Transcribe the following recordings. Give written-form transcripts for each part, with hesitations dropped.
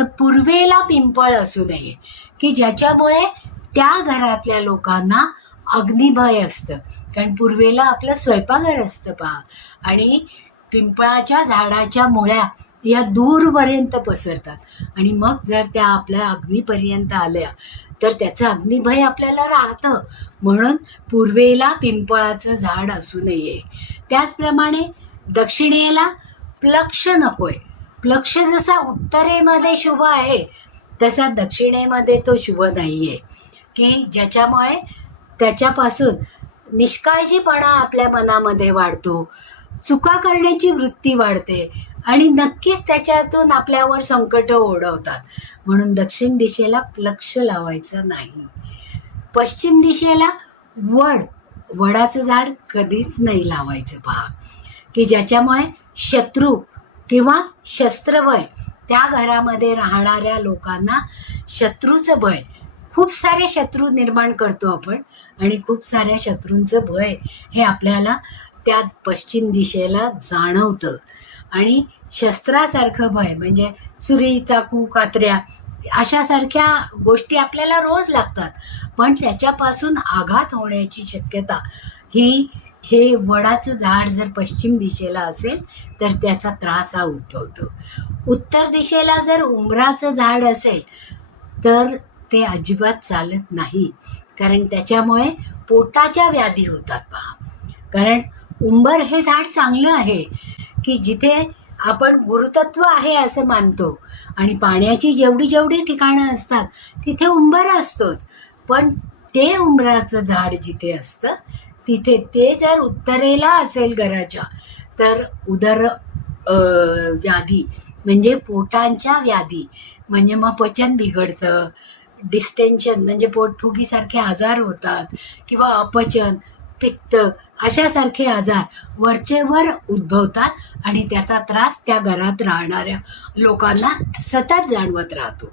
तर पूर्वेला पिंपळ असू नये, की ज्याच्यामुळे त्या घरातल्या लोकांना अग्निभय असतं. कारण पूर्वेला आपलं स्वयंपाकघर असतं पहा, आणि पिंपळाच्या झाडाच्या मुळ्या या दूरपर्यंत पसरतात आणि मग जर त्या आपल्या अग्नीपर्यंत आल्या तर त्याचं अग्निभय आपल्याला राहतं. म्हणून पूर्वेला पिंपळाचं झाड असू नये. त्याचप्रमाणे दक्षिणेला प्लक्ष नकोय. प्लक्ष जसा उत्तरेमध्ये शुभ आहे तसा दक्षिणेमध्ये तो शुभ नाही आहे, की ज्याच्यामुळे त्याच्यापासून निष्काळजीपणा आपल्या मनामध्ये वाढतो, चुका करण्याची वृत्ती वाढते आणि नक्कीच त्याच्यातून आपल्यावर संकट ओढवतात. म्हणून दक्षिण दिशेला लक्ष लावायचं नाही. पश्चिम दिशेला वडाचं झाड कधीच नाही लावायचं पहा, की ज्याच्यामुळे शत्रू किंवा शस्त्रभय, त्या घरामध्ये राहणाऱ्या लोकांना शत्रूचं भय, खूप सारे शत्रू निर्माण करतो आपण आणि खूप साऱ्या शत्रूंचं भय हे आपल्याला त्या पश्चिम दिशेला जाणवतं. आणि शस्त्रासारखं भय म्हणजे सुरी, चाकू, कात्र्या अशासारख्या गोष्टी आपल्याला रोज लागतात, पण त्याच्यापासून आघात होण्याची शक्यता हे वडाचं झाड जर पश्चिम दिशेला असेल तर त्याचा त्रास हा उद्भवतो. उत्तर दिशेला जर उंबराचं झाड असेल तर ते अजिबात चालत नाही, कारण त्याच्यामुळे पोटाच्या व्याधी होतात पहा. कारण उंबर हे झाड चांगलं आहे, की जिथे आपण गुरुतत्व आहे असं मानतो आणि पाण्याची जेवढी जेवढी ठिकाणं असतात तिथे उंबर असतोच. पण ते उंबराचं झाड जिथे असतं तिथे ते जर उत्तरेला असेल घराच्या तर उदर व्याधी म्हणजे पोटांच्या व्याधी, म्हणजे मग पचन बिघडतं, डिस्टेन्शन म्हणजे पोटफुगीसारखे आजार होतात किंवा अपचन, पित्त अशासारखे आजार वरचेवर उद्भवतात आणि त्याचा त्रास त्या घरात राहणाऱ्या लोकांना सतत जाणवत राहतो.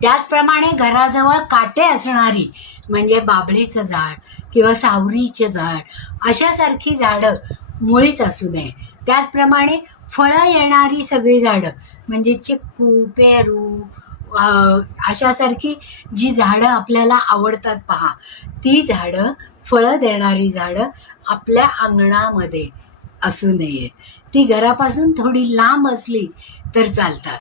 त्याचप्रमाणे घराजवळ काटे असणारी म्हणजे बाभळीचं झाड किंवा सावरीचं झाड अशासारखी झाडं मुळीच असू नये. त्याचप्रमाणे फळं येणारी सगळी झाडं म्हणजे चिक्कू, पेरू अशासारखी जी झाडं आपल्याला आवडतात पहा, ती झाडं, फळं देणारी झाडं आपल्या अंगणामध्ये असू नये. ती घरापासून थोडी लांब असली तर चालतात.